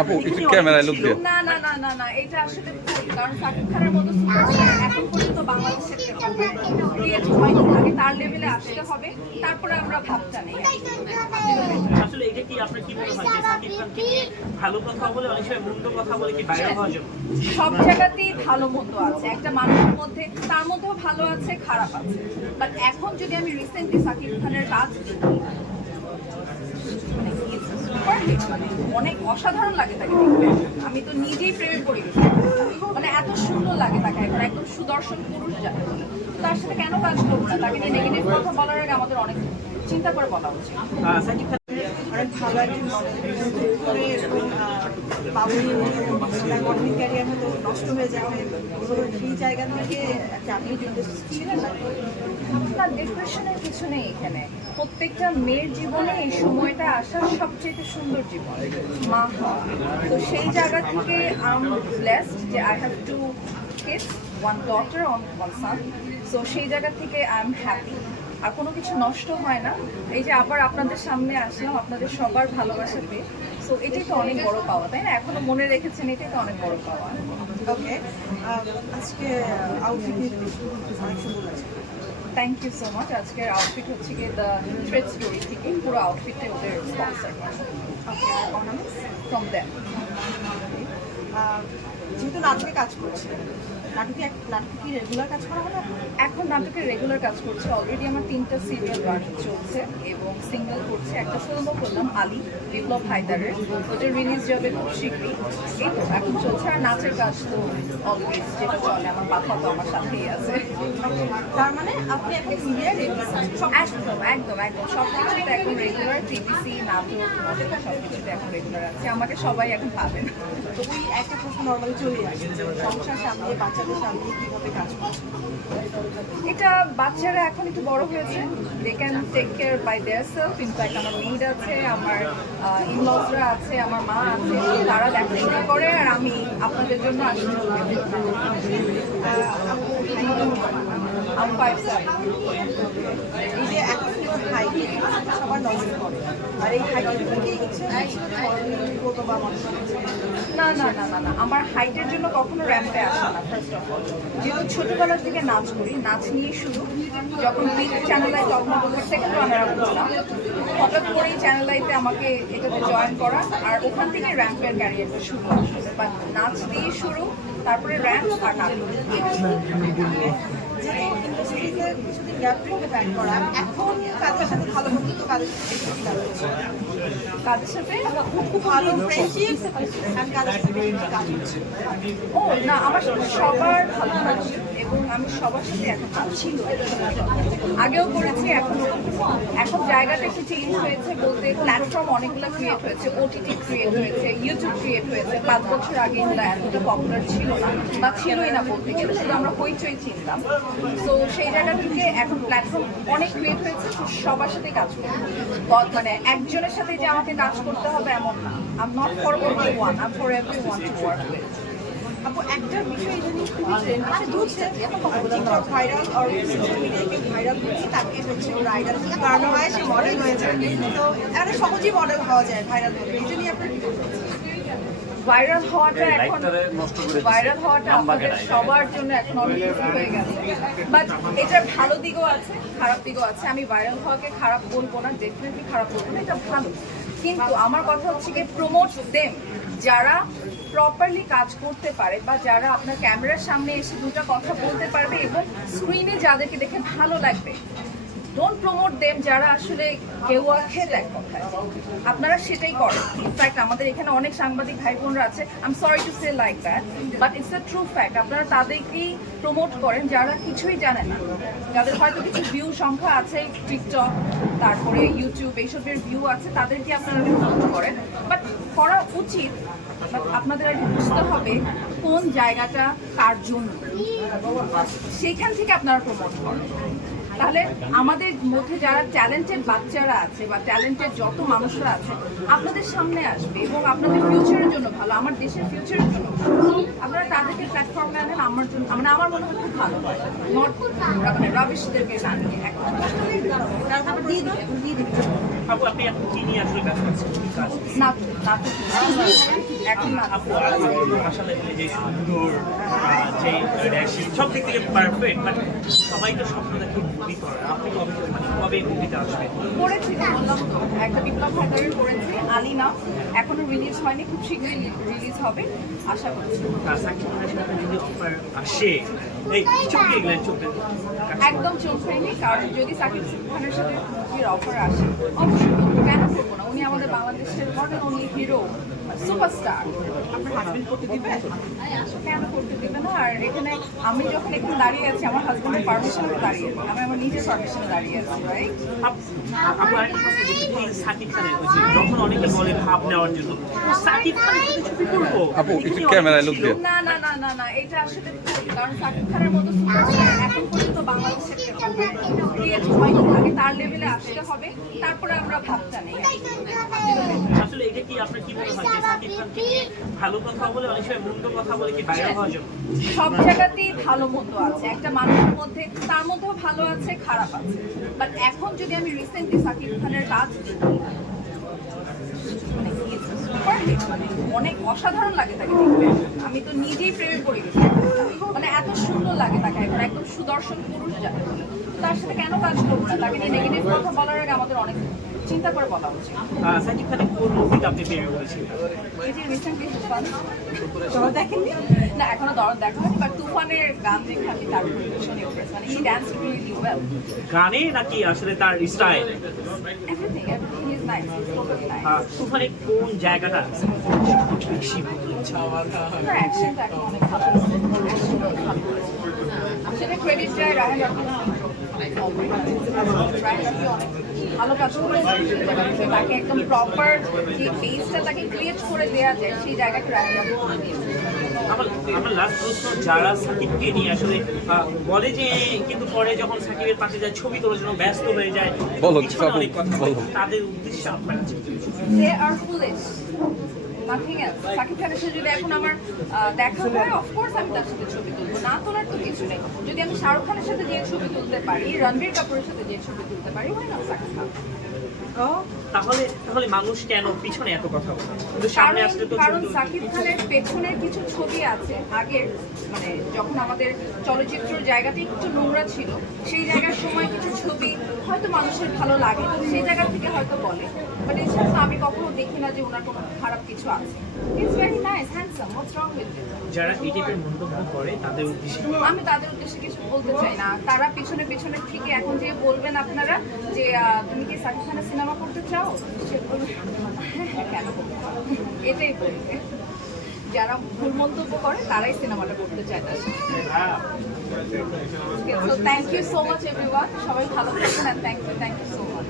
আপু একটু ক্যামেরায় লুক দিয়ে। না না না না না, এটা আসলে কারণ শাকিব খানের মতো সুপারস্টার এখন পর্যন্ত বাংলাদেশে ক্রিয়েট হয়নি। আগে তার লেভেলে আসতে হবে, তারপরে আমরা ভাবটা নেই। আসলে এটা কি আপনার কি মনে হয় যে শাকিব খানকে নিয়ে ভালো কথা বলে অনেক সময় মন্দ কথা বলে কি ভাইরাল হওয়ার জন্য? সব জায়গাতেই ভালো মন্দ আছে, একটা মানুষের মধ্যে তার মধ্যেও ভালো আছে খারাপ আছে। বাট এখন যদি আমি রিসেন্টলি শাকিব খানের কাজ দেখি, মানে অনেক অসাধারণ লাগে তাকে দেখতে। আমি তো নিজেই প্রেমে পড়ে গেছি, মানে এত সুন্দর লাগে তাকে, এখন একদম সুদর্শন পুরুষ যাকে বলে। তার সাথে কেন কাজ করবো না? তাকে নিয়ে নেগেটিভ কথা বলার আগে আমাদের অনেক চিন্তা করে বলা উচিত। শাকিব খান অনেক ভালো একজন করে এরকম বাবুরি মডেলিং ক্যারিয়ার হয়তো নষ্ট হয়ে যাবে, সেই জায়গা থেকে একটা আপনি ডিপ্রেশন ছিলেন না? না, ডিপ্রেশনের কিছু নেই এখানে। প্রত্যেকটা মেয়ের জীবনে এই সময়টা আসার সবচেয়ে সুন্দর জীবন, মা হওয়া। তো সেই জায়গা থেকে আই এম ব্লেসড যে I have 2 kids, 1 daughter and 1 son. So সেই জায়গা থেকে আই এম হ্যাপি। আর কোনো কিছু নষ্ট হয় না। এই যে আবার আপনাদের সামনে আসলাম, আপনাদের সবার ভালোবাসা পেয়ে, সো এটাই তো অনেক বড় পাওয়া, তাই না? এখনো মনে রেখেছেন, এটাই তো অনেক বড় পাওয়া। ওকে, আজকে আউটফিট নিয়ে অনেক সুন্দর লাগছে। Thank you so much. আজকের আউটফিট হচ্ছে গিয়ে দ্য থ্রেড স্টোরি থেকে, পুরো আউটফিটে ওদের স্পন্সর ফ্রম দ্যাম। যেহেতু নাটকে কাজ করছে, নাটকে কি রেগুলার কাজ করা হবে? এখন নাটকের রেগুলার কাজ করছে। অলরেডি আমার 3টা সিরিয়াল রানিং চলছে এবং সিঙ্গেল করছে। একটা ফিল্মও করলাম আলী, বিপ্লব হায়দারের, ওটা রিলিজ যাবে খুব শীঘ্রই। এই তো এখন চলছে। আর নাচের কাজ তো অলওয়েজ যেটা চলে, আমার বাবা তো আমার সাথেই আছে। তার মানে আপনি এখন মিডিয়া একদম একদম একদম সব কিছুতে এখন রেগুলার, টিভিসি, নাটক, সব কিছুতে এখন রেগুলার আছে। আমাকে সবাই এখন পাবেন। তো ওই একটা প্রশ্ন নর্মালি চলে আসে, সংসার সামনে বাচ্চাদের সামনে কীভাবে কাজ করছে? এটা বাচ্চারা এখন একটু বড় হয়েছে, they can take care by their self. In fact আমার মেড আছে, আমার ইনলসরা আছে, আমার মা আছে, তারা দেখাশোনা করে। আর আমি আপনাদের জন্য আসলে আমি 5 এই যে এখন হাইট সবার নজরে পড়ে, আর এই হাইটের কি ইচ্ছে করবো বা মানুষ না না না না না, আমার হাইটের জন্য কখনো র্যাম্পে আসে না। ফার্স্ট অফ অল, যেহেতু ছোটবেলা থেকে নাচ করি, নাচ নিয়ে শুরু। যখন চ্যানেল আই তখন সেকেন্ড রানার করছিলাম, হঠাৎ করেই চ্যানেল আইতে আমাকে এটাতে জয়েন করা, আর ওখান থেকে র্যাম্পের ক্যারিয়ারটা শুরু আসছে। বাট নাচ দিয়ে শুরু, তারপরে র্যাম্প আর নাটক। ইন্ডাস্ট্রিতে কিছুদিন গ্যাপ রেখে ব্যাক করা, এখন কাদের সাথে ভালো বন্ধুত্ব, কাদের সাথে বেশি কাজ করছে? কাদের সাথে খুব ভালো ফ্রেন্ডশিপ আর কাদের সাথে বেশি কাজ করছে? ও না, আমার সাথে সবার ভালো লাগছে এবং আমি সবার সাথে এখন ছিল, আগেও করেছি, এখন জায়গাটা একটু চেঞ্জ হয়েছে। বলতে প্ল্যাটফর্ম অনেকগুলো ক্রিয়েট হয়েছে, ওটিটি ক্রিয়েট হয়েছে, ইউটিউব ক্রিয়েট হয়েছে। 5 বছর আগে এগুলো এতটা পপুলার ছিল না, বা ছিলই না বলতে গেলে, শুধু আমরা হইচই চিনতাম। তো সেই জায়গা থেকে এখন প্ল্যাটফর্ম অনেক ক্রিয়েট হয়েছে, সবার সাথে কাজ করবো। মানে একজনের সাথে যে আমাকে কাজ করতে হবে এমন না। I am not for only one, I am for everyone to work with. আপু একটা বিষয় ইদানিং খুবই ট্রেন্ড হচ্ছে, টিকটক ভাইরাল আর সোশ্যাল মিডিয়ায় কেউ ভাইরাল হচ্ছে তাকে হচ্ছে ব্রাইডাল কারণ হয়, সে মডেল হয়ে যায়। তো এখানে সহজেই মডেল হওয়া যায় ভাইরাল হলে, এই জন্যই আপনার কি বলতে চাচ্ছেন? ভাইরাল হওয়াটা এখন ভাইরাল হওয়াটা আমাদের সবার জন্য এখন অনেক ইজি হয়ে গেছে। বাট এটার ভালো দিকও আছে, খারাপ দিকও আছে। আমি ভাইরাল হওয়াকে খারাপ বলবো না, ডেফিনেটলি খারাপ বলবো না, এটা ভালো। কিন্তু আমার কথা হচ্ছে কি, প্রমোট দেম যারা প্রপারলি কাজ করতে পারে, বা যারা আপনার ক্যামেরার সামনে এসে দুটো কথা বলতে পারবে এবং স্ক্রিনে যাদেরকে দেখে ভালো লাগবে। ডোন্ট প্রমোট দেম যারা আসলে কেউ খেয়ে দেয় কথায়। আপনারা সেটাই করেন। ইনফ্যাক্ট আমাদের এখানে অনেক সাংবাদিক ভাই বোনরা আছে, I am sorry to say like that, but it's a true fact. আপনারা তাদেরকেই প্রমোট করেন যারা কিছুই জানে না, যাদের হয়তো কিছু ভিউ সংখ্যা আছে, টিকটক, তারপরে ইউটিউব, এইসবের ভিউ আছে, তাদেরকে আপনারা প্রমোট করেন। বাট করা উচিত, আপনাদের আগে বুঝতে হবে কোন জায়গাটা কার জন্য, সেখান থেকে আপনারা প্রমোট করেন। তাহলে আমাদের মধ্যে যারা ট্যালেন্টেড বাচ্চারা আছে বা ট্যালেন্টেড যত মানুষরা আছে আপনাদের সামনে আসবে এবং আপনাদের ফিউচারের জন্য ভালো, আমার দেশের ফিউচারের জন্য ভালো। আপনারা তাদেরকে প্ল্যাটফর্মে আনেন, আমার জন্য মানে আমার মনে হয় খুব ভালো হয়, নট মানে রাবিশদেরকে না নিয়ে এখন। আপু আপনি এখন কি নিয়ে আসলে ব্যস্ত আছেন? কি কাজ? নাটক এখন আপু আসলে যে সুন্দর যে রেশি সব দিক থেকে পারফেক্ট, বাট সবাই তো স্বপ্ন দেখে মুভি করে। আপনি কবে মানে কবে মুভিতে আসবেন? করেছি, বললাম তো একটা বিপ্লব হায়দারের করেছি, আলী নাম, এখনো রিলিজ হয়নি, খুব শীঘ্রই রিলিজ হবে আশা করছি। সাকিব খানের সাথে যদি অফার আসে, এই চোখে গেলেন চোখে একদম চোখ হয়নি, কারণ যদি সাকিব খানের সাথে মুভির অফার আসে অবশ্যই করবো, কেন করবো না? উনি আমাদের বাংলাদেশের one and only hero, superstar. আপনার হাজবেন্ড করতে দিবে? কেন করতে দেবে না? আর এখানে আমি যখন এখানে দাঁড়িয়ে আছি আমার হাজবেন্ডের পারমিশনে দাঁড়িয়ে আছি, আমি আমার নিজের পারমিশনে দাঁড়িয়ে আছি, রাইট? আমার একটা কথা বলতে চাই, সাকিব খানের ওই যে যখন অনেকে বলে ভাব নেওয়ার জন্য, তো সাকিব খানের সাথে ছবি করবো, আপু একটু ক্যামেরায় লুক দিয়ে। না না না না না, এটা আসলে ভুল। কারণ সাকিব খানের মতো সুপারস্টার এখন পর্যন্ত বাংলাদেশে ক্রিয়েট হয়নি, আগে তার লেভেলে আসতে হবে, তারপরে আমরা ভাবটা নেই। আসলে এটা কি আপনার কি মনে হয় যে সাকিব খানকে নিয়ে ভালো কথা বলে অনেক সময় মন্দ কথা বলে কি ভাইরাল হওয়ার জন্য? সব জায়গাতেই ভালো মন্দ আছে, একটা মানুষের মধ্যে তার মধ্যেও ভালো আছে খারাপ আছে। বাট এখন যদি আমি রিসেন্টলি সাকিব খানের কাজ দেখি, মানে he is superhit, মানে অনেক অসাধারণ লাগে তাকে দেখতে। আমি তো নিজেই প্রেমে পড়ে গেছি, মানে এত সুন্দর লাগে তাকে, এখন একদম সুদর্শন পুরুষ যাকে বলে। তার সাথে কেন কাজ করবো না? তাকে নিয়ে নেগেটিভ কথা বলার আগে আমাদের অনেক চিন্তা করে বলা উচিত। সাকিব খানের কোন মুভিতে আপনি প্রেমে পড়েছিলেন? এই যে রিসেন্টলি তুফান, তোমরা দেখেননি? না এখনো দরদ দেখা হয়নি, বাট তুফানের গান দেখে আমি তার উপর ভীষণ ইমপ্রেস, মানে হি ড্যান্স রিয়েলি ওয়েল। গানে নাকি আসলে তার style? Everything he is nice, he is totally nice. তুফানের কোন জায়গাটা বেশি ভালো লেগেছে? তার অ্যাকশনটা এখন অনেক ভালো হয়েছে, অ্যাকশনটা ভালো করেছে, সেটা ক্রেডিট যায় রায়হান রাফি। রায়হান রাফি অনেক ভালো কাজ করেছে, সেই জায়গা থেকে তাকে একদম প্রপার যে বেসটা তাকে ক্রিয়েট করে দেওয়া যায় সেই জায়গাটা রায়হান রাফি করে দিয়েছে। আমার লাস্ট প্রশ্ন, যারা সাকিবকে নিয়ে আসলে বলে যে কিন্তু পরে যখন সাকিবের পাশে যায় ছবি তোলার জন্য ব্যস্ত হয়ে যায়, বলো, পিছনে অনেক কথা বলে, বলো। তাদের উদ্দেশ্যে আপনার আছে? They are foolish. Nothing else. Shakib খানের সাথে যদি এখন আমার দেখা হয়, অফকোর্স আমি তার সাথে ছবি তুলবো, না তোলার তো কিছু নেই। যদি আমি শাহরুখ খানের সাথে যে ছবি তুলতে পারি, রণবীর কাপুরের সাথে যে ছবি তুলতে পারি, হয় না সাকিব খান? তাহলে মানুষ কেন পিছনে এত কথা বলে, কিন্তু সামনে আসলে তো কারণ ছবি সাকিব খানের পেছনের কিছু ছবি আছে আগের, মানে যখন আমাদের চলচ্চিত্রের জায়গাটা একটু নোংরা ছিল, সেই জায়গার সময় কিছু ছবি হয়তো মানুষের ভালো লাগে, তো সেই জায়গা থেকে হয়তো বলে। বাট এছাড়া তো আমি কখনো দেখি না যে ওনার কোনো খারাপ কিছু আছে। It's very nice, handsome, what's wrong with it? যারা এই টাইপের মন্তব্য করে তাদের উদ্দেশ্যে আমি তাদের উদ্দেশ্যে কিছু বলতে চাই না। তারা পিছনে পিছনে ঠিকই এখন যে বলবেন আপনারা যে তুমি কি সাকিব খানের সিনেমা করতে চাও, সে বলবে হ্যাঁ কেন করতে চাও, এটাই বলবে। যারা ভুল মন্তব্য করে তারাই সিনেমাটা করতে চায় তার সাথে। So thank you so much everyone, সবাই ভালো থাকবেন, and thank you so much.